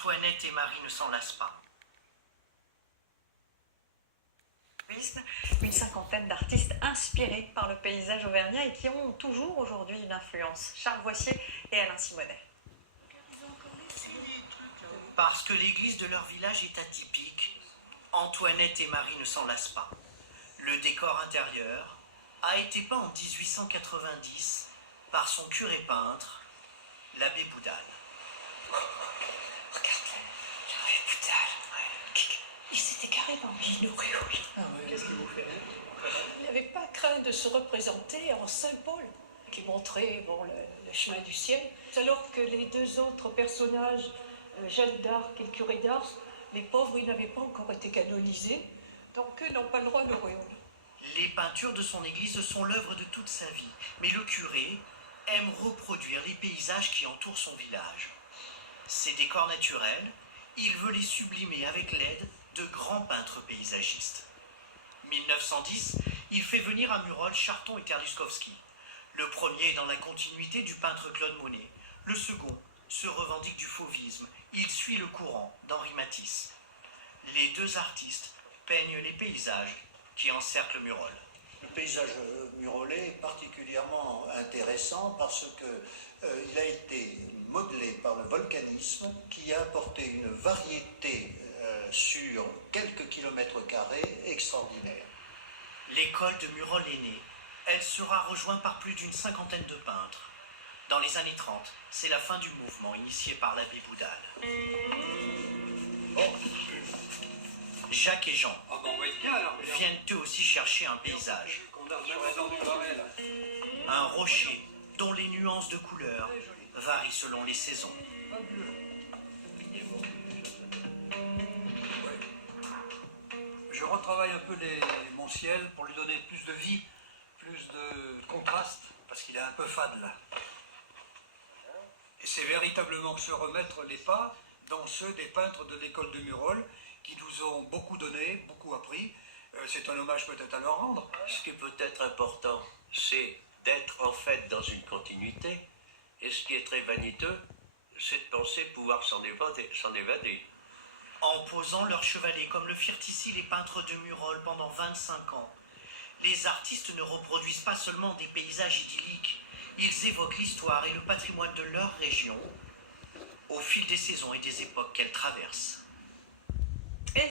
Antoinette et Marie ne s'en lassent pas. Une cinquantaine d'artistes inspirés par le paysage auvergnat et qui ont toujours aujourd'hui une influence. Charles Voissier et Alain Simonet. Parce que l'église de leur village est atypique, Antoinette et Marie ne s'en lassent pas. Le décor intérieur a été peint en 1890 par son curé peintre, l'abbé Boudal. Regarde-le, l'abbé Boudal. Il s'était carrément mis une auréole. Qu'est-ce qui vous fait rire? Il n'avait pas craint de se représenter en Saint-Paul, qui montrait le chemin du ciel, alors que les deux autres personnages, Jeanne d'Arc et le curé d'Ars, les pauvres, ils n'avaient pas encore été canonisés, donc eux n'ont pas le droit de l'auréole. Les peintures de son église sont l'œuvre de toute sa vie, mais le curé aime reproduire les paysages qui entourent son village. Ces décors naturels, il veut les sublimer avec l'aide de grands peintres paysagistes. 1910, il fait venir à Murol Charton et Terluskowski. Le premier est dans la continuité du peintre Claude Monet. Le second se revendique du fauvisme. Il suit le courant d'Henri Matisse. Les deux artistes peignent les paysages qui encerclent Murol. Le paysage murolais est particulièrement intéressant parce qu'il a été modelé par le volcanisme qui a apporté une variété sur quelques kilomètres carrés extraordinaire. L'école de Murol est née. Elle sera rejointe par plus d'une cinquantaine de peintres. Dans les années 30, c'est la fin du mouvement initié par l'abbé Boudal. Jacques et Jean viennent eux aussi chercher un paysage. Un rocher dont les nuances de couleurs varient selon les saisons. Je retravaille un peu mon ciel pour lui donner plus de vie, plus de contraste, parce qu'il est un peu fade là. Et c'est véritablement se remettre les pas dans ceux des peintres de l'école de Murol, qui nous ont beaucoup donné, beaucoup appris. C'est un hommage peut-être à leur rendre. Ce qui est peut-être important, c'est d'être en fait dans une continuité. Et ce qui est très vaniteux, c'est de penser pouvoir s'en évader. En posant leur chevalet, comme le firent ici les peintres de Murol pendant 25 ans, les artistes ne reproduisent pas seulement des paysages idylliques, ils évoquent l'histoire et le patrimoine de leur région au fil des saisons et des époques qu'elles traversent.